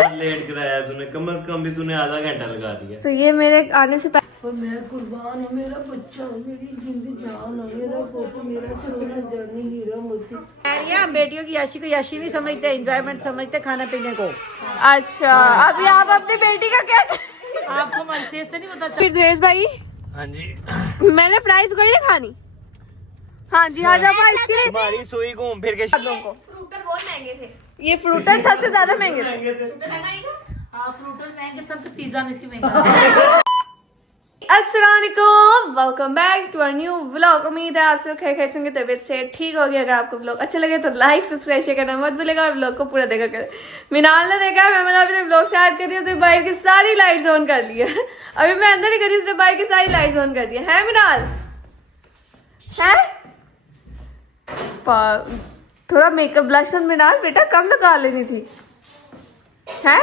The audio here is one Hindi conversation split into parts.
बहुत लेट कराया तूने, कम से कम भी तूने आधा घंटा लगा दिया। तो ये मेरे आने से पहले और मैं कुर्बान हूँ, मेरा बच्चा, मेरी जिंदगी जान है, मेरा फोटो, मेरा सोना जानी हीरा मुझसे। हम बेटियों की याशी को याशी नहीं समझते, एंजॉयमेंट समझते खाना पीने को। अच्छा अभी आप अपनी बेटी का क्या आपको मैसेज से नहीं पता फिर सुरेश भाई? हाँ जी, मैंने फ्राइज को नहीं खानी। हाँ जी, हाँ जब आइसक्रीम तुम्हारी सुई घूम फिर के फ्रूटर बहुत महंगे थे। ये फ्रूटर सबसे ज्यादा महंगे थे। हाँ फ्रूटर महंगे सबसे, पिज्जा नहीं सी महंगा। अस्सलाम वालेकुम, welcome back to our new vlog. उम्मीद है आप सब खैरियत से होंगे, तबीयत से ठीक होगी। अगर आपको व्लॉग अच्छा लगे तो लाइक सब्सक्राइब शेयर करना मत भूलेगा और व्लॉग को पूरा देखा कर। मिनाल ने देखा है, मैंने अपने व्लॉग स्टार्ट कर दिया, उसने बाहर की सारी लाइट्स ऑन कर ली है। अभी मैं अंदर ही करी, उसने बाहर की सारी लाइट्स ऑन कर दी है। मिनाल है थोड़ा मेकअप ब्लश मिनाल बेटा कम लगा लेनी थी है।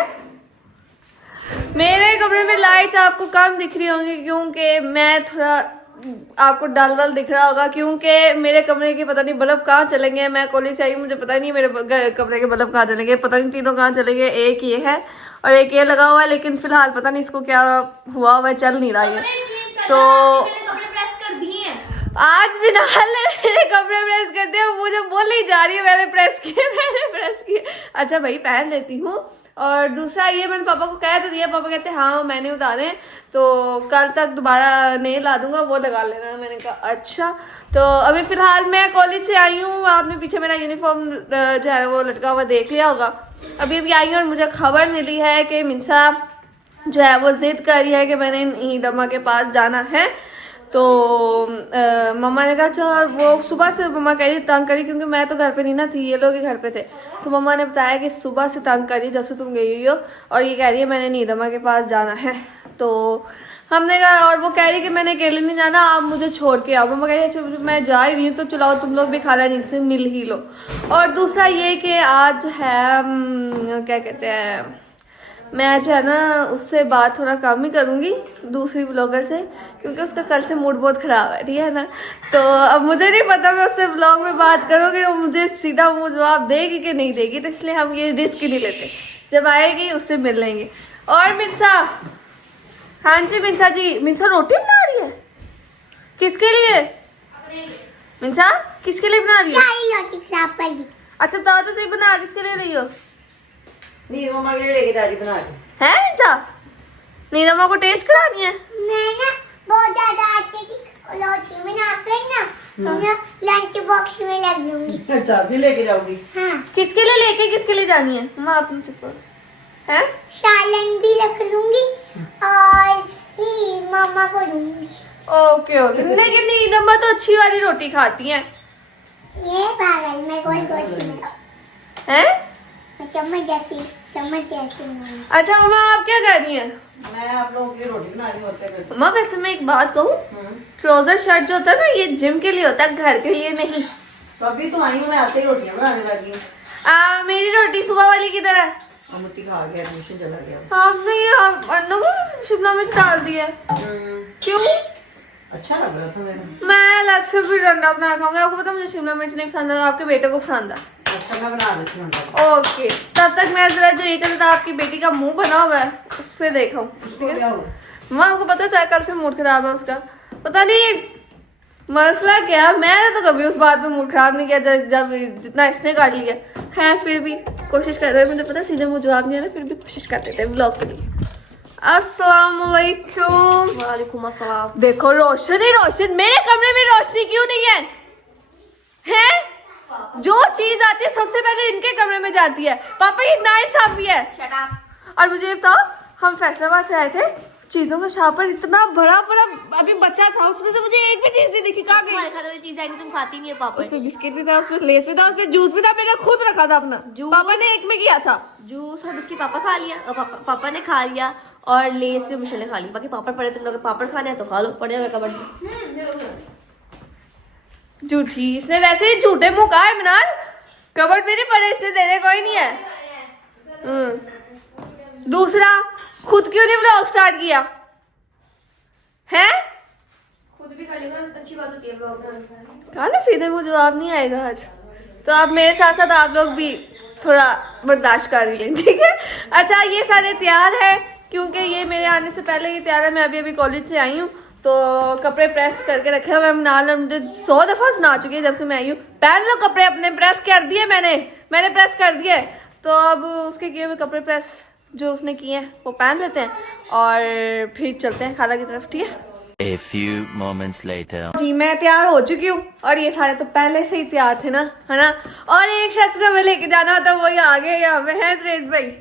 मेरे कमरे में लाइट्स आपको कम दिख रही होंगी क्योंकि मैं थोड़ा आपको डल दिख रहा होगा, क्योंकि मेरे कमरे के पता नहीं बल्ब कहाँ चलेंगे। मैं कॉलेज से आई, मुझे पता नहीं मेरे कमरे के बल्ब कहाँ चलेंगे, पता नहीं तीनों कहाँ चलेंगे। एक ये है और एक ये लगा हुआ है, लेकिन फिलहाल पता नहीं इसको क्या हुआ हुआ है, चल नहीं रहा है। तो आज भी नाल ने मेरे कपड़े प्रेस कर दिया, मुझे बोल ही जा रही है मैंने प्रेस किए। अच्छा भाई पहन लेती हूँ। और दूसरा ये मैंने पापा को कह तो दिया, पापा कहते हैं हाँ मैंने उतारे, तो कल तक दोबारा नहीं ला दूंगा, वो लगा लेना। मैंने कहा अच्छा। तो अभी फिलहाल मैं कॉलेज से आई हूँ, आपने पीछे मेरा यूनिफॉर्म जो है वो लटका हुआ देख लिया होगा। अभी आई हूँ और मुझे खबर मिली है कि मिनसा जो है वो जिद कर रही है कि मैंने ईद अम्मा के पास जाना है। तो मम्मा ने कहा चल, वो सुबह से मम्मा कह रही तंग करी, क्योंकि मैं तो घर पे नहीं ना थी, ये लोग ही घर पे थे। तो मम्मा ने बताया कि सुबह से तंग करी जब से तुम गई हुई हो, और ये कह रही है मैंने नीद अम्मा के पास जाना है। तो हमने कहा, और वो कह रही कि मैंने अकेले नहीं जाना, आप मुझे छोड़ के आओ। मम्मा कह रही अच्छा मैं जा ही रही हूँ, तो चलाओ तुम लोग भी खाना नींद से मिल ही लो। और दूसरा ये कि आज है क्या कहते हैं, मैं जो है ना उससे बात थोड़ा कम ही करूँगी, दूसरी ब्लॉगर से, क्योंकि उसका कल से मूड बहुत ख़राब है, ठीक है ना। तो अब मुझे नहीं पता मैं उससे ब्लॉग में बात करूँगी तो मुझे सीधा मुँह जवाब देगी कि नहीं देगी, तो इसलिए हम ये रिस्क ही नहीं लेते। जब आएगी उससे मिल लेंगे। और मिनसा, हाँ जी मिनसा जी, मिनसा रोटी बना रही है किसके लिए? मिनसा किसके लिए बना रही है? अच्छा बता तो सही, बना किसके लिए रही हो? नीर मम्मा के लिए लेके जा रही बना के। है मिनसा, नीर अम्मा को टेस्ट करानी है? मैं ना बहुत ज्यादा आटे की रोटी बनाकर ना लंच बॉक्स में लग लूंगी। अच्छा भी लेके जाओगी? हाँ, किसके लिए लेके किसके लिए जानी है? माँ अपने चुप करो। हैं? सालन भी रख लूंगी और नी मामा को दूंगी। ओके ओके, लेकिन नीर अम्मा तो अच्छी वाली रोटी खाती हैं। ये पागल, मैं गोल गोल सी बनाऊं। हैं? मैं चम्मच जैसी बनाऊंगी। अच्छा मम्मा आप क्या कर रही हैं? मैं आप लोगों के लिए रोटी बना रही होते। मम्मा वैसे मैं एक बात कहूँ, ट्राउजर शर्ट जो होता है ना ये जिम के लिए होता है, घर के लिए नहीं। तो अभी तो आई हूँ, मैं आते ही रोटियाँ बनाने लगी। मेरी रोटी सुबह वाली किधर है? मुट्ठी खा गया, एडमिशन चला गया। आपने ये शिमला मिर्च डाल दी है, क्यों? अच्छा लग रहा था मेरा। मैं अलग से भी रंडा बना खाऊंगी। आपको पता मुझे शिमला मिर्च नहीं पसंद है, आपके बेटे को पसंद है। अच्छा मैं बना देती हूँ। ओके, तब तक मैं जरा जो ये कहता था आपकी बेटी का मुंह बना हुआ है उससे देखा हूँ। उसको क्या हुआ? माँ आपको पता था कल से मूड खराब है उसका, पता नहीं मसला क्या। मैंने तो कभी उस बात पे मूड खराब नहीं किया जब जितना इसने कर लिया। खैर फिर भी कोशिश कर रहे थे, मुझे पता सीधे मुझे जवाब नहीं आ रहा, फिर भी कोशिश करते थे ब्लॉग के लिए। अस्सलाम वालेकुम। वालेकुम अस्सलाम। देखो रोशनी रोशन, मेरे कमरे में रोशनी क्यों नहीं है? हैं? जो चीज आती है सबसे पहले इनके कमरे में जाती है। पापा ये नाइंसाफी है। Shut up. और मुझे बताओ, हम फैसलाबाद से आए थे, चीजों का शॉप पर इतना बड़ा बड़ा अभी बचा था, उसमें से मुझे एक भी चीज नहीं दिखी। कहाँ तुम्हारे गई? खाने वाली चीज आएगी तुम खाती नहीं है पापा। उसमें बिस्किट भी था, उसमें लेस भी था, उसमें जूस भी था, मैंने खुद रखा था अपना। जूस? पापा ने एक में किया था। जूस और बिस्किट पापा खा लिया और पापा ने खा लिया, और लेस से मिशेल ने खा ली। बाकी पापड़ पड़े, तुम लोग पापड़ खाने हैं तो खा लो, पड़े हुए कबर्ड में। झूठी, इसने वैसे ही झूठे मुंह कहा है मिनाल, कबर्ड में नहीं पड़े, इससे देने कोई नहीं है। दूसरा, खुद क्यों नहीं व्लॉग स्टार्ट किया है? खुद भी कर लेना, अच्छी बात होती है ब्लॉग बनाने। कहा ना सीधे मुझे जवाब नहीं आएगा आज। तो आप मेरे साथ साथ आप लोग भी थोड़ा बर्दाश्त कर ही लें, ठीक है। अच्छा ये सारे तैयार है क्योंकि ये मेरे आने से पहले ही तैयार है। मैं अभी कॉलेज से आई हूँ तो कपड़े प्रेस करके रखे हुए। मैं मुझे 100 दफ़ा सुना चुकी है जब से मैं आई हूँ, पहन लो कपड़े अपने, प्रेस कर दिए मैंने प्रेस कर दिए। तो अब उसके किए हुए कपड़े प्रेस जो उसने किए हैं वो पहन लेते हैं और फिर चलते हैं खाला की तरफ, ठीक है। A few moments later. जी मैं तैयार हो चुकी हूँ और ये सारे तो पहले से ही तैयार थे ना, है ना। और एक शख्स ने हमें लेके जाना था, वही आगे यहाँ पे है सुरेश भाई।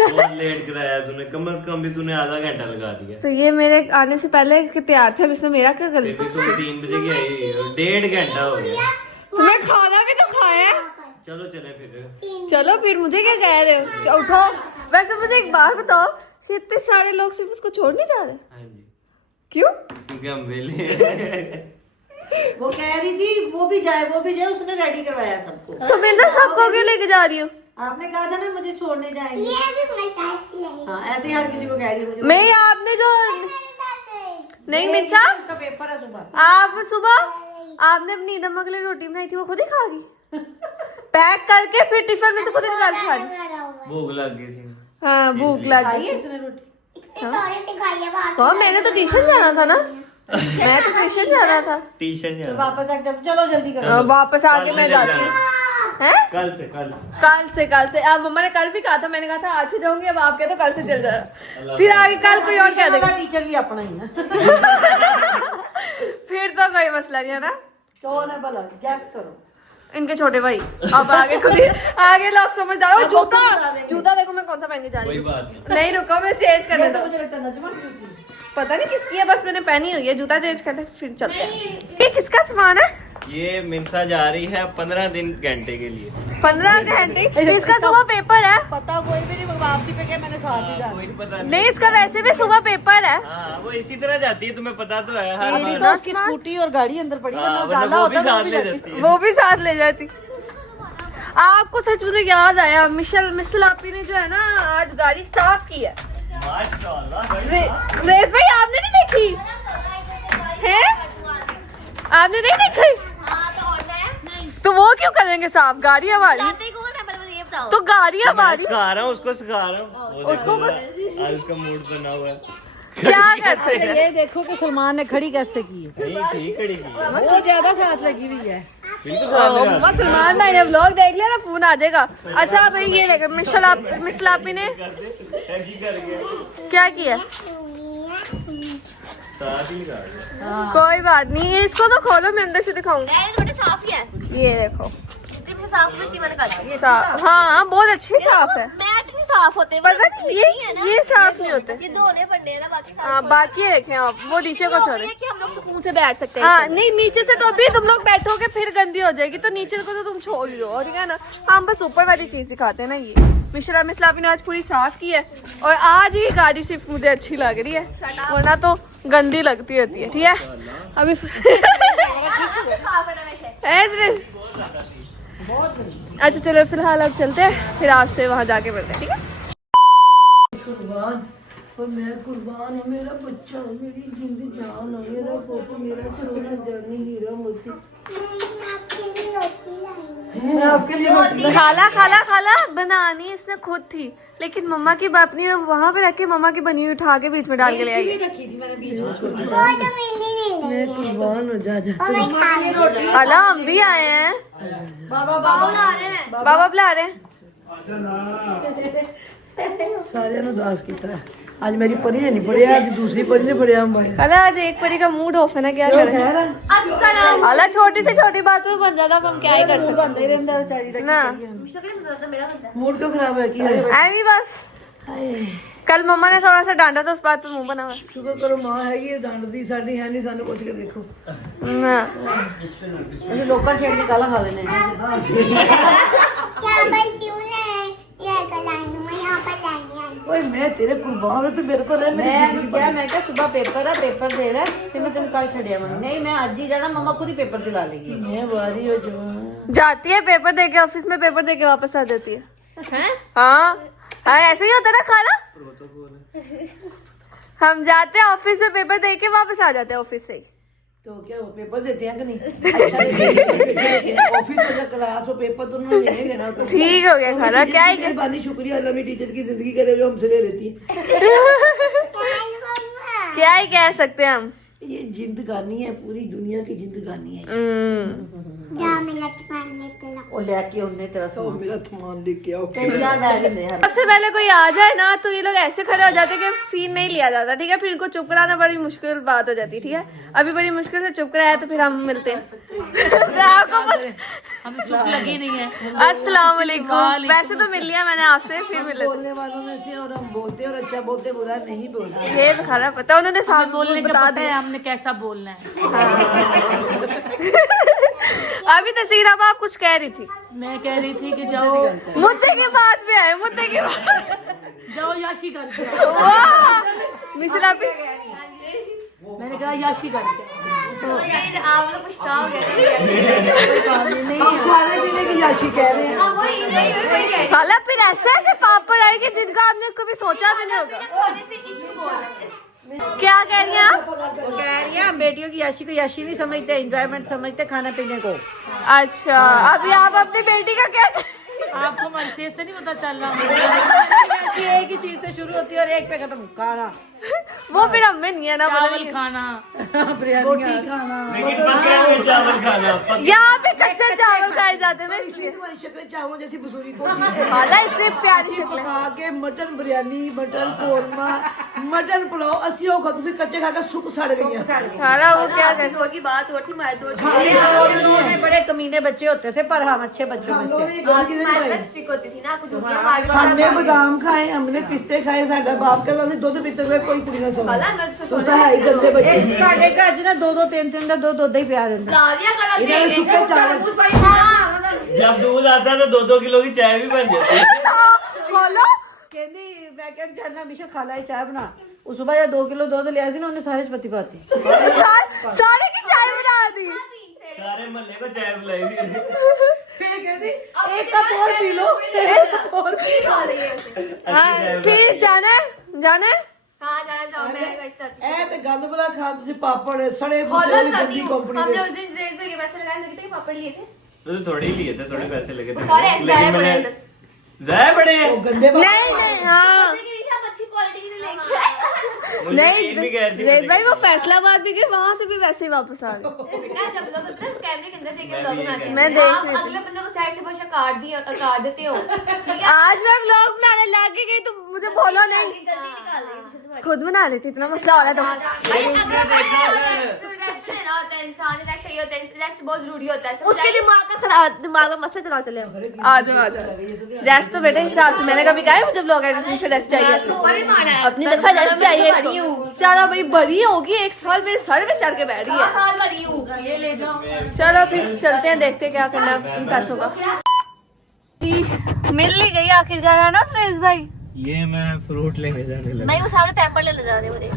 बहुत लेट कराया तूने, कम से कम भी तूने आधा घंटा लगा दिया। तो ये मेरे आने से पहले के तैयार थे, अब इसमें मेरा क्या गलती। बेबी तुम 3 बजे की आई, 1.5 घंटा हो गया। तुम्हें खाना भी तो खाया है। चलो चले फिर। चलो फिर मुझे क्या कह रहे हो, उठो। वैसे मुझे एक बात बताओ कि इतने सारे लोग सिर्फ उसको छोड़ने जा रहे हैं, हाँ जी, क्यों? क्योंकि हम वेले। वो कह रही थी वो भी जाए, उसने रेडी करवाया सबको। तो मैं सबको क्यों लेके जा रही हूँ? आपने कहा था ना मुझे छोड़ने जाएंगे। ये भी मैं चाहती है। हाँ ऐसे ही हर किसी को कह रही है मुझे। नहीं आपने जो नहीं मिर्चा, उसका पेपर है सुबह। आप सुबह आपने अपनी नमक वाली रोटी बनाई थी वो खुद ही खा गई, पैक करके फिर टिफिन में से खुद ही निकाल के खा गई। भूख लग गई थी। हाँ भूख लग खाई गई। है इसने रोटी। थोड़े दिखाइए बात। हाँ मैंने तो ट्यूशन जाना था ना, मैं तो ट्यूशन जाना था। ट्यूशन तो जा वापस आ चलो जल्दी करो। वापस आके मैं जाती हूँ। हैं? कल से कल से अब मम्मा ने कल भी कहा था, मैंने कहा था आज से जाऊंगी, अब आप कहते तो कल से चल जाना, फिर आगे कल कोई और कह देगा। टीचर भी अपना ही है। फिर तो कोई मसला नहीं है ना। कौन है भला, गैस करो। इनके छोटे भाई। अब आगे खुद ही आगे लोग समझदार हो। जूता देखो मैं कौन सा पहन के जा रही कोई हूँ। बात नहीं। नहीं रुको मैं चेंज करने तो दो। मुझे लगता है नजमा की जूती। पता नहीं किसकी है, बस मैंने पहनी हुई है। जूता चेंज करने फिर चलते हैं। ये किसका सामान है? ये मिर्सा जा रही है 15 घंटे के लिए। 15 घंटे? इसका सुबह पेपर है। पता कोई भी नहीं, वापसी पे क्या मैंने साथ ही जाना। कोई पता नहीं। नहीं इसका वैसे भी सुबह पेपर है। हाँ वो इसी तरह जाती है, तुम्हें पता तो है। हाँ, मेरी हाँ, तो उसकी स्कूटी और गाड़ी अंदर पड़ी, हाँ, वरना वरना डाला वो भी होता साथ तो ले जाती है। वो भी साथ ले जाती। आपको सच मुझे याद आया, मिसल आपी ने जो है ना आज गाड़ी साफ की है। माशाल्लाह। रेस भाई आपने नहीं देखी है? आपने नहीं देखी? तो वो क्यों करेंगे साफ? गाड़ी हमारी तो गाड़ी हमारी, सिखा रहा हूँ उसको, सिखा रहा हूँ उसको आज उसका मूड बना हुआ है। क्या कर सकते हैं? ये देखो कि सलमान ने खड़ी कैसे की है। नहीं ठीक खड़ी की है। बहुत ज्यादा साथ लगी हुई है। मम्मा सलमान भाई ने व्लॉग देख लिया ना, फोन आ जाएगा। अच्छा भाई ये देखो मिसल आपी ने क्या किया? साथ ही लगा दिया। कोई बात नहीं, ये इसको तो खोलो, मैं अंदर से दिखाऊंगी। थोड़े साफ ही है, ये देखो साफ हुई थी मैंने कहा। साफ, हाँ बहुत अच्छी साफ है। मैट नहीं साफ होते, पता नहीं ये साफ नहीं होते। ये धोने पड़ने हैं ना, बाकी साफ हाँ बाकी देखें आप, वो नीचे को छोड़े। कि हम लोग सुकून से बैठ सकते हैं। हाँ नहीं नीचे से तो अभी तुम लोग बैठोगे फिर गंदी हो जाएगी, तो नीचे को तो तुम छोड़ ही दो, ठीक है ना। हम बस ऊपर वाली चीज दिखाते हैं ना। ये मिसलापी ने आज पूरी साफ की है और आज ही गाड़ी सिर्फ मुझे अच्छी लग रही है, वरना तो गंदी लगती रहती है, ठीक है। अभी अच्छा चलो फिलहाल अब चलते हैं, फिर आपसे वहाँ जाके मिलते हैं, ठीक है। कुर्बान और मैं कुर्बान हूँ, मेरा बच्चा मेरी जिंदगी जान है, मेरा पुत्र मेरा सोना जानी हीरा मोती। मैं आपके लिए रोटी लाई हूँ। खाला बनानी इसने खुद थी, लेकिन मम्मा की बाप ने वहाँ पे रख के मम्मा की बनी हुई उठा के बीच में डाल के ले आई। रखी थी मैंने बीच में। वो तो मिली नहीं मैं कुर्बान हो जा और मैं खा ली। खाला हम भी आए हैं। बाबा बुला रहे हैं। बाबा बुला रहे हैं। सारे ने दास किया है। आज मेरी परी ने नहीं पढ़िया, आज दूसरी परी ने पढ़िया। हम भाई खाला आज एक परी का मूड ऑफ है ना, क्या करें। खाला छोटी से छोटी बात में बन जाता, अब हम क्या ही कर सकते बंदे रहंदा बेचारी दा ना। मूड क्यों खराब है कि ऐवी बस कल मम्मा ने थोड़ा सा डांटा था, उस बात पे मुंह बना हुआ। शुक्र करो मां है, ये डांटदी साडी है नहीं, सानू कुछ के देखो ना ऐसे लोकां छेड़ के गाला खा लेने। क्या भाई क्यों लेकर लाई हूँ मैं यहाँ पर लाने आई। ओए मैं तेरे कुर्बान हूं, तू मेरे को रह मैं क्या सुबह पेपर है, पेपर दे रहा है, फिर मैं तेन कल छड़िया नहीं, मैं आज ही जाना, मम्मा खुद ही पेपर दिला लेगी। मैं बारी हो जाऊं। जाती है पेपर देके, ऑफिस में पेपर देके वापस आ जाती है। हाँ ऐसे ही होता है ना खाला। हम जाते हैं ऑफिस में पेपर देके वापस आ जाते हैं ऑफिस से ही। तो क्या वो पेपर देते हैं कि नहीं? अच्छा देते हैं। ऑफिस वाला क्लास हो पेपर तो उन्होंने नहीं लेना होता। ठीक हो गया खाना, क्या ही मेहरबानी, शुक्रिया अल्लाह मेरी टीचर की जिंदगी करे जो हमसे ले लेती है। क्या ही कह सकते हैं हम। ये जिंदगानी है, पूरी दुनिया की जिंदगानी है। जा मेरा सामान लेके ला। ਉਹ ਲੈ ਕੇ ਉਹਨੇ ਤੇਰਾ तो मेरा सामान लेके आओ। ਜਾ ਲੈ ਲੈਂਦੇ ਯਾਰ। सबसे पहले कोई आ जाए ना तो ये लोग ऐसे खड़े हो जाते हैं कि सीन नहीं लिया जाता, ठीक है। फिर इनको चुप कराना बड़ी मुश्किल बात हो जाती है, ठीक है। अभी बड़ी मुश्किल से चुप कराया तो फिर हम मिलते हैं। हमें चुप लगी नहीं है। अस्सलाम वालेकुम। वैसे तो मिल लिया मैंने आपसे, फिर मिल लेते बोलने वालों में से और हम बोलते और अच्छा बोलते बुरा नहीं बोलते। हैं। ये तो खाना पता उन्होंने सामने बोलने का बता पता है दिया। हमने कैसा बोलना है। अभी तस्वीर अब आप कुछ कह रही थी। मैं कह रही थी कि जाओ मुद्दे की बात पे आए, मुद्दे की बात। जाओ याशी करके आओ। वाह मिशला भी मैंने कहा याशी करके आओ। आप लोग पछताओ हम खाने पीने की याशी कह रहे हैं। खाला फिर ऐसे ऐसे पापड़ आए कि जिनका आपने कभी सोचा भी नहीं होगा। क्या कह रही हैं आप? वो कह रही है हम बेटियों की याशी को याशी नहीं समझते, एंजॉयमेंट समझते खाने पीने को। अच्छा अभी आप अपनी बेटी का क्या आपको हमारे फेस से नहीं पता चल रहा। ऐसी एक ही चीज से शुरू होती है और एक पे खत्म, खाना। वो फिर हमें नहीं है ना चावल खाना, रोटी खाना। लेकिन बकरे में चावल खाना यहाँ पे कच्चे चावल खाए जाते हैं ना, इसलिए तुम्हारी शक्ल चावल जैसी बसूरी को खाला इतनी प्यारी शक्ल खा के mutton biryani, mutton korma, mutton pulao असि होगा तुम कच्चे खा के सुख सड़ गई। खाला वो क्या कर दौर की बात और थी, हमारे दौर की में बड़े कमीने बच्चे होते थे पर हम अच्छे बच्चों में से। हमारे स्ट्रिक होती थी ना कुछ हो गया हमारे हमने बादाम खाए, हमने पिस्ते खाए, साडा बाप कहता ਸੀ ਦੁੱਧ ਪੀਤੇ ਹੋਏ ਕੋਈ ਕੁੜੀ ਨਾ ਸੋ ਤੂੰ ਤਾਂ ਹੈ ਹੀ ਗੰਦੇ ਬੱਚੇ। ਸਾਡੇ ਘਰ 'ਚ ਨਾ 2-2 3-3 ਦਾ ਦੁੱਧ ਹੀ ਪਿਆ ਰਹਿੰਦਾ। गालियां करा ਇਹਨਾਂ ਨੇ ਸੁੱਕੇ ਚਾਵਲ जब दूध आता है तो 2-2 किलो की चाय भी बन जाती है। खोलो ਕਹਿੰਦੀ ਮੈਂ ਕਹਿੰਦੀ ਜਾਨਾ ਮਿਸ਼ਾ ਖਾ ਲੈ ਚਾਹ ਬਣਾ। ਉਸ ਸੁਬਹ ਜਦ 2 ਕਿਲੋ ਦੁੱਧ ਲਿਆ ਸੀ ਨਾ ਉਹਨੇ ਸਾਰੇ ਪੱਤੀ ਪਾਤੀ। सारे की चाय बना दी। सारे मोहल्ले को चाय पिलाई थी। ਫਿਰ ਕਹਿੰਦੀ एक कप और पी लो, एक कप और पी लो। हाँ फिर जाना है जाना है। हाँ जाना जाओ मैं करती ਐ ਤੇ ਗੰਦ ਬਲਾ ਖਾ ਤੁਸੀਂ ਪਾਪੜ ਸੜੇ फॉलो ਫਸੇ करती ਗੰਦੀ हूँ। ਕੰਪਨੀ हमने ਦੇ। उस दिन जेल पे पैसे लगाए थे, कितने पापड़ लिए थे? तो थोड़े ही लिए थे, थोड़े पैसे लगे थे। सारे लेकिन जाए पड़े मैंने- अंदर। जाए पड़े हैं। ਉਹ गंदे नहीं नहीं हाँ लेकिन इसे हम अच्छी क्वालिटी की लेके आए। मुझे तीन भी कह रही थी रेज मुझे। भाई वो फैसलाबाद भी गए, वहाँ से भी वैसे ही वापस आ गए। ना जब लोग मतलब कैमरे के अंदर देख के मैं ब्लॉग भी ये बनाते हैं, मैं देख आप लेती अगले बंदे को साइड से भाषा काट देते हो, ठीक है? आज मैं व्लॉग बनाने लग गई तो मुझे बोलो नहीं, गलती निकाल रही है तुम्हारी। खुद बना रही थी, इतना मसला हो रहा था। भाई अगर रेस्ट लेना होता है, इंसान रेस्ट चाहिए होता है, रेस्ट बहुत जरूरी होता है। उसके दिमाग का खराब, दिमाग में मसला चला चले। आ जाओ रेस्ट तो बेटे हिसाब से मैंने कभी कहा है मुझे ब्लॉग एडिटिंग से रेस्ट चाहिए। बड़े माना है अपनी दफा रेस्ट चाहिए इसको। चलो भाई बड़ी होगी, 1 साल मेरे सर पे चढ़ के बैठ रही 4 है। साल बड़ी हूँ। ये ले जाओ। चलो फिर चलते हैं, देखते हैं क्या करना है इन पैसों का। मिल नहीं गई आखिरकार है ना सुरेश भाई। ये मैं फ्रूट लेने जाने लगा। नहीं वो सारे पेपर ले जा रहे मुझे।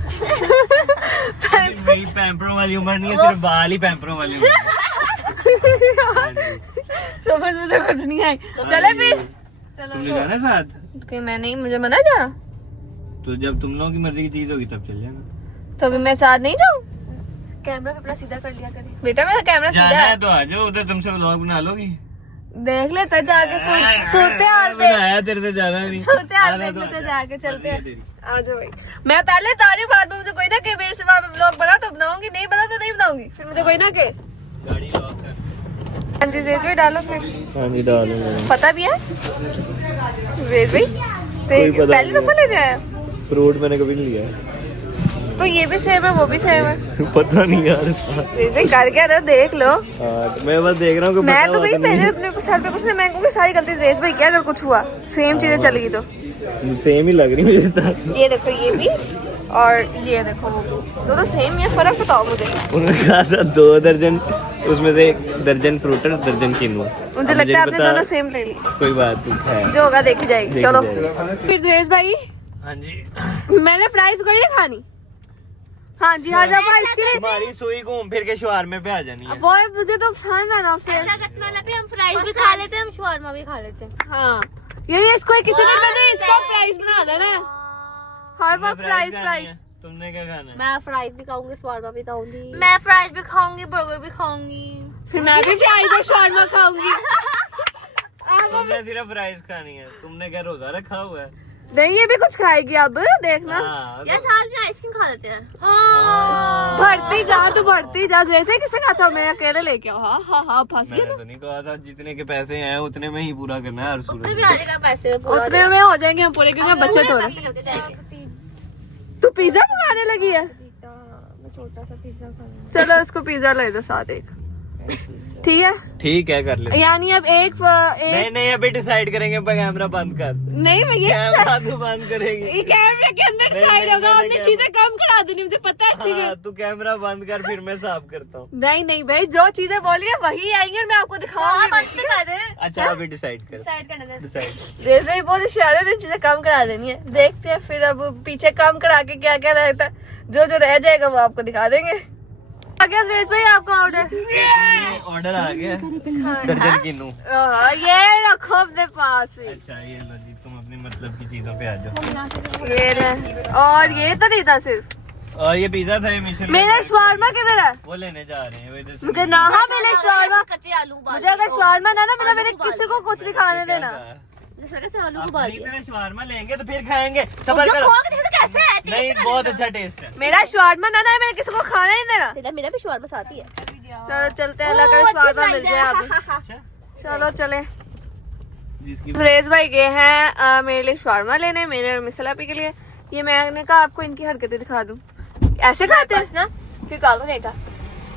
मेरी पैम्परों वाली उम्र नहीं है, सिर्फ बाल ही पैम्परों वाली उम्र है। समझ मुझे कुछ नहीं आई। चले फिर तुमने जाना साथ? कि मैं नहीं, मुझे मना जाना तो जब तुम लोगों की मर्जी की चीज होगी तब चल जाना। तो अभी मैं साथ नहीं जाऊँ। कैमरा पे अपना सीधा कर लिया करें। बेटा मेरा कैमरा सीधा जाना है, है तो आ जाओ, उधर तुमसे व्लॉग बना लोगी। देख लेते जाके सुनते हाल पे बनाया तेरे से ज्यादा नहीं। सुनते हाल देख लेते जाके, चलते हैं। आ जाओ भाई। मैं पहले तारीफ बाद में मुझे कोई ना के मेरे से वहाँ पे ब्लॉग बना तो बनाऊंगी, नहीं बना तो नहीं बनाऊंगी। फिर मुझे कोई ना के गाड़ी लॉक कर। हाँ जी जेज भाई डालो फिर। हाँ जी डालो। पता भी है जेज भाई तो पहली दफा ले जाया। फ्रूट मैंने कभी नहीं लिया। तो ये भी सेम है वो भी सेम है। पता नहीं यार। जेज भाई कर क्या रहे हो देख लो। मैं बस देख रहा हूँ कि मैं तो भाई पहले अपने सर पे कुछ नहीं, मैं कहूँगी सारी गलती रेस भाई क्या अगर कुछ हुआ सेम चीजें चलेगी तो। सेम ही लग रही मुझे तो। ये देखो ये भी और ये देखो वो भी तो सेम है, फर्क बताओ मुझे। उन्होंने कहा था 2 दर्जन, उसमें से 1 दर्जन फ्रूट और दर्जन किनुआ। मुझे लगता है आपने दोनों सेम ले ली। कोई बात नहीं है, जो होगा देखी जाएगी। देखी चलो जाएगी। फिर रेस भाई हाँ जी मैंने फ्राइज कोई नहीं खानी। हाँ जी हाँ दफा आइसक्रीम तुम्हारी सुई घूम फिर के शवारमे पे आ जानी है। वो मुझे तो पसंद है ना। फिर वाला पे हम फ्राइज भी खा लेते हैं, हम शवारमा भी खा लेते हैं। हाँ ये इसको किसी ने मैंने इसको फ्राइज बना देना है। हर बार फ्राइज फ्राइज तुमने क्या खाना है? मैं फ्राइज भी खाऊंगी, शवारमा भी खाऊंगी। मैं फ्राइज भी खाऊंगी, बर्गर भी खाऊंगी। फिर मैं भी फ्राइज और शवारमा खाऊंगी। तुमने सिर्फ राइस खानी है। तुमने क्या रोजा रखा हुआ है? नहीं, ये भी कुछ खाएगी अब, देखना। हाँ, यार साथ में आइसक्रीम खा लेते हैं। भरती जा, तू भरती जा। जैसे किसे कहा था मैं अकेले लेके आओ। हाँ फंस गया मैंने तो नहीं कहा था जितने के पैसे हैं उतने में ही पूरा करना है हर सूरत उतने भी में। आ जाएगा पैसे में पूरा। उतने में हो जाएंगे हम पूरे, क्योंकि बच्चे थोड़े। करके जाएंगे। तू पिज्जा मंगाने लगी है? मैं छोटा सा पिज्जा खाऊंगी। चलो उसको पिज्जा ले दो साथ एक, ठीक है? ठीक है कर ले। यानी अब एक नहीं अभी डिसाइड करेंगे। कैमरा बंद कर। नहीं मैं ये कैमरा तू बंद करेगी। कैमरे के अंदर नहीं, साइड नहीं, होगा। मैंने हमने चीजें कम करा दूनी, मुझे पता है अच्छी हाँ, तू कैमरा बंद कर फिर मैं साफ करता हूँ। नहीं भाई, जो चीजें बोली है वही आएंगी और मैं आपको दिखाऊंगी। अच्छा अभी डिसाइड कर। डिसाइड करने दे। डिसाइड रेल भाई बहुत होशियार है, चीजें कम करा देनी है। देखते हैं फिर अब पीछे कम करा के क्या क्या रहता है। जो रह जाएगा वो आपको दिखा देंगे। आ गया सुरेश भाई आपका ऑर्डर आ गया दर्जन किन्नू। ये रखो अपने पास ही। अच्छा ये लो जी, तुम अपनी मतलब की चीजों पे आ जाओ। ये ले। और ये तो नहीं था सिर्फ। और ये पिज्जा था, ये मिशेल मेरा शवारमा किधर है? वो लेने जा रहे हैं वो इधर से। मुझे ना मिले शवारमा। कच्चे आलू मुझे अगर शवारमा ना मिला, मैंने किसी को कुछ नहीं खाने देना। कैसे आलू को उबाल दिया। शवारमा लेंगे तो फिर खाएंगे। सबर करो। कैसे है? नहीं बहुत अच्छा टेस्ट है। मेरा शवारमा ना मैंने किसी को खाना नहीं देना। मेरा भी शवारमा साथ ही है। चलो चलते हैं, अल्लाह का शवारमा मिल जाए अभी। चलो चले। जिसकी सुरेश भाई गए हैं मेरे लिए शवारमा लेने, मेरे और मिसलापी के लिए। ये मैंने कहा आपको इनकी हरकतें दिखा दूं। ऐसे खाते हैं ना फिर कागज नहीं था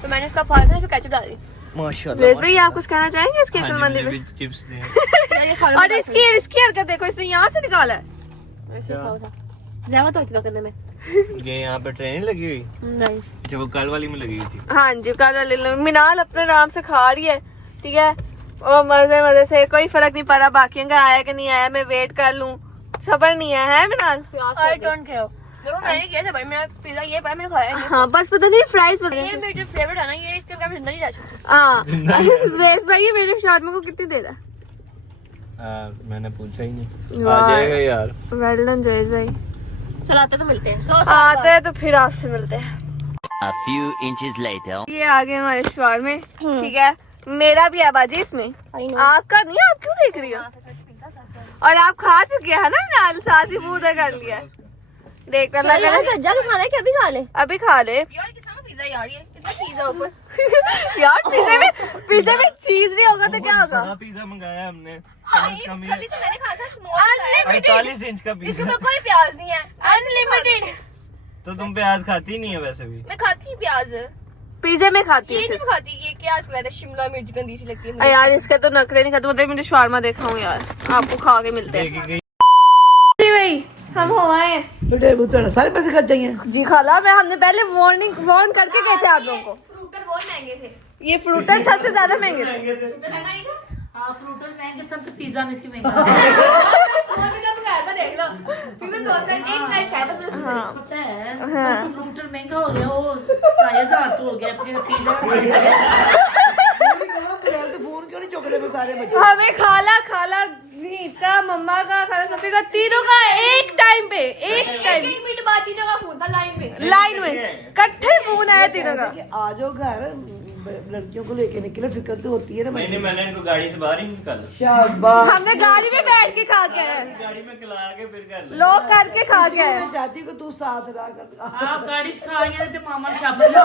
तो मैंने उसका फाड़ ना केचप डाल दी। माशाल्लाह। सुरेश भाई आप कुछ कहना चाहेंगे इसके हाँ जी, मंदिर मुझे में? भी चिप्स दें। और इसकी हरकत देखो, इसने यहाँ से निकाला है। ज्यादा तो इतना करने में ये यहाँ पे ट्रेन लगी हुई नहीं। जो वो कल वाली में लगी हुई थी। हाँ जी, कल मिनाल अपने नाम से खा रही है, ठीक है? और मजे से कोई फर्क नहीं पड़ा बाकियों का आया कि नहीं आया। मैं वेट कर लूं, सबर नहीं है मिनाल। I don't care. देखो मैंने किया था भाई, मेरा पिज्जा ये पाया मैंने खाया नहीं। हाँ बस पता नहीं फ्राइज ये बदल। मेरा फेवरेट है ना, ये इसके बगैर जिंदा नहीं रह सकती। हाँ सुरेश भाई ये मेरे शर्मा को कितनी देर है? मैंने पूछा ही नहीं। वाह। आ जाएगा यार। वेल डन सुरेश भाई। चलाते तो मिलते हैं। आते हैं तो फिर आपसे मिलते हैं। A few inches later. ये आ गए हमारे शवार में, ठीक है? मेरा भी है बाजी इसमें, आपका नहीं। आप क्यों देख रही हो? और आप खा चुके हैं ना नाल, साथ ही मुंह कर लिया। देखना लगा पिज्जा भी खाना है क्या? अभी खा ले अभी खा ले। यार कितना पिज्जा यार, ये कितना चीज है ऊपर। यार पिज्जे में चीज नहीं होगा तो क्या होगा? बड़ा पिज्जा मंगाया हमने। कल ही तो मैंने खाया था स्मॉल। 48 इंच का इसके पिज्जा। ऊपर कोई प्याज नहीं है, अनलिमिटेड। तो तुम प्याज खाती नहीं है वैसे भी? मैं खाती हूँ प्याज, पिज्जे में खाती ये है नहीं सिर्फ। खाती। ये क्या उसको कहते हैं, शिमला मिर्च गंदी सी लगती है अरे मुझे। यार इसके तो नखरे नहीं खाते। मतलब मुझे शवारमा देखा हूँ यार, आपको खा के मिलते हैं। देखी गई। जी भाई हम हो आए। बेटे वो तो सारे पैसे खर्च जाएंगे। जी खाला, मैं हमने पहले वार्न करके गए थे आप लोगों को। फ्रूटर बहुत महंगे थे। ये फ्रूटर सबसे ज्यादा महंगे थे। फ्रूटर महंगा नहीं था। हाँ फ्रूटर महंगे, सबसे पिज्जा नहीं सी महंगा। 100 रुपए का मंगाया था, देख लो। फिर मैं 2 स्लाइस एक स्लाइस खाया बस, मैंने हाँ पता है फ्रूटर महंगा हो गया, वो 2,000 तो हो गया, फिर पिज्जा। फोन क्यों नहीं चुक रहे सारे बच्चे? हमें खाला नीता मम्मा का खाला सफी का तीनों का एक टाइम पे एक मिनट बाद तीनों का फोन था लाइन में। लाइन में इकट्ठे फोन आया तीनों का। कि आ जाओ घर, लड़कियों को लेके निकले, फिक्र तो होती है ना। नहीं मैंने इनको गाड़ी से बाहर ही निकाला। शाबाश। हमने गाड़ी में बैठ के खा के आए, गाड़ी में खिला के फिर कर लिया। लोग करके खा के आए। मैं चाहती हूँ कि तू साथ रहा कर। आप गाड़ी से खाएंगे तो मामा ने शाबाश लगा।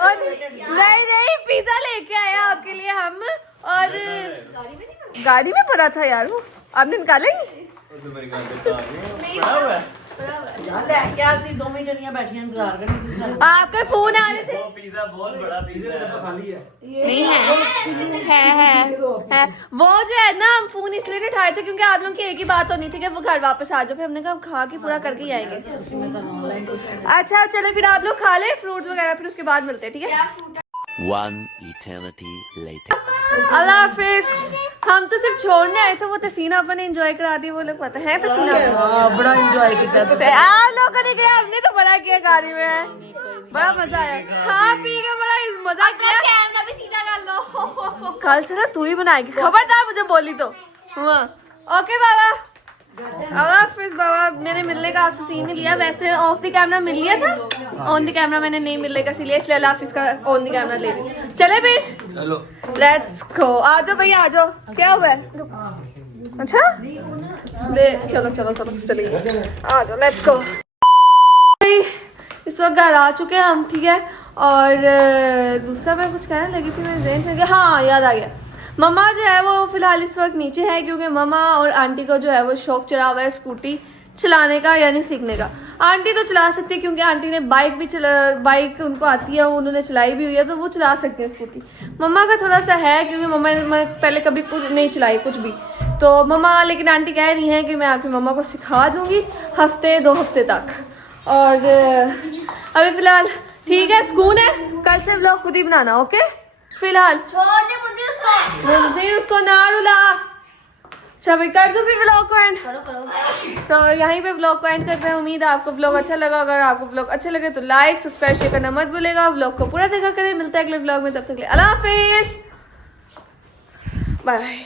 और नहीं पिज्जा लेके आए आपके लिए हम। और गाड़ी में पड़ा था यार, वो आपने निकालेंगे? पड़ा हुआ है। क्या सी दोवें जनियां बैठी इंतजार करने। आपके फोन आ रहे थे। वो पिज्जा बहुत बड़ा पिज्जा है। नहीं है वो जो है ना, हम फोन इसलिए नहीं उठाए थे क्योंकि आप लोगों की एक ही बात होनी थी कि वो घर वापस आ जाओ। फिर हमने कहा हम खा के पूरा करके ही आएंगे। अच्छा चलो फिर आप लोग खा ले फ्रूट वगैरह, फिर उसके बाद मिलते हैं, ठीक है? One eternity later. अल्लाह हाफिज। हम तो सिर्फ छोड़ने आए थे, वो तसीना अपने एंजॉय करा दी, वो लोग पता है तसीना। बड़ा एंजॉय किया तो। आप लोग नहीं गया, हमने तो बड़ा किया गाड़ी में, बड़ा मजा आया। खा पी के बड़ा मजा किया। कैमरा भी सीधा कर लो। कल से ना तू ही बनाएगी, खबरदार मुझे बोली तो। ओके बाबा अल्लाह हाफिज बाबा। मैंने मिलने का आपसे सीन नहीं लिया, वैसे ऑफ द कैमरा मिल लिया था, ऑन द कैमरा मैंने नहीं मिलने का सीन लिया, इसलिए अल्लाह हाफिज का ऑन द कैमरा ले रही। चले फिर, चलो लेट्स गो। आ जाओ भैया, आ जाओ। क्या हुआ है? अच्छा दे, चलो चलो चलो चलिए, आ जाओ, लेट्स गो। इस वक्त घर आ चुके हैं हम, ठीक है। और दूसरा मैं कुछ कहने लगी थी, मेरे ज़हन से गया, हाँ याद आ गया। मम्मा जो है वो फिलहाल इस वक्त नीचे है, क्योंकि मम्मा और आंटी को जो है वो शौक चढ़ा हुआ है स्कूटी चलाने का, यानी सीखने का। आंटी तो चला सकती है क्योंकि आंटी ने बाइक उनको आती है, उन्होंने चलाई भी हुई है, तो वो चला सकती है स्कूटी। मम्मा का थोड़ा सा है, क्योंकि मम्मा ने पहले कभी कुछ नहीं चलाई कुछ भी, तो मम्मा, लेकिन आंटी कह रही हैं कि मैं आपकी मम्मा को सिखा दूंगी हफ्ते 2 हफ्ते तक। और अभी फिलहाल ठीक है, सुकून है, कल से व्लॉग खुद ही बनाना, ओके। फिलहाल मुंजीर उसको ना रुला। अच्छा भाई, कर दूं फिर व्लॉग को एंड? तो यहीं पे व्लॉग को एंड करते हैं। उम्मीद है आपको व्लॉग अच्छा लगा। अगर आपको व्लॉग अच्छा लगे तो लाइक सब्सक्राइब शेयर करना मत भूलेगा। व्लॉग को पूरा देखा करें। मिलता है अगले व्लॉग में, तब तक के लिए अल्लाह हाफिज, बाय।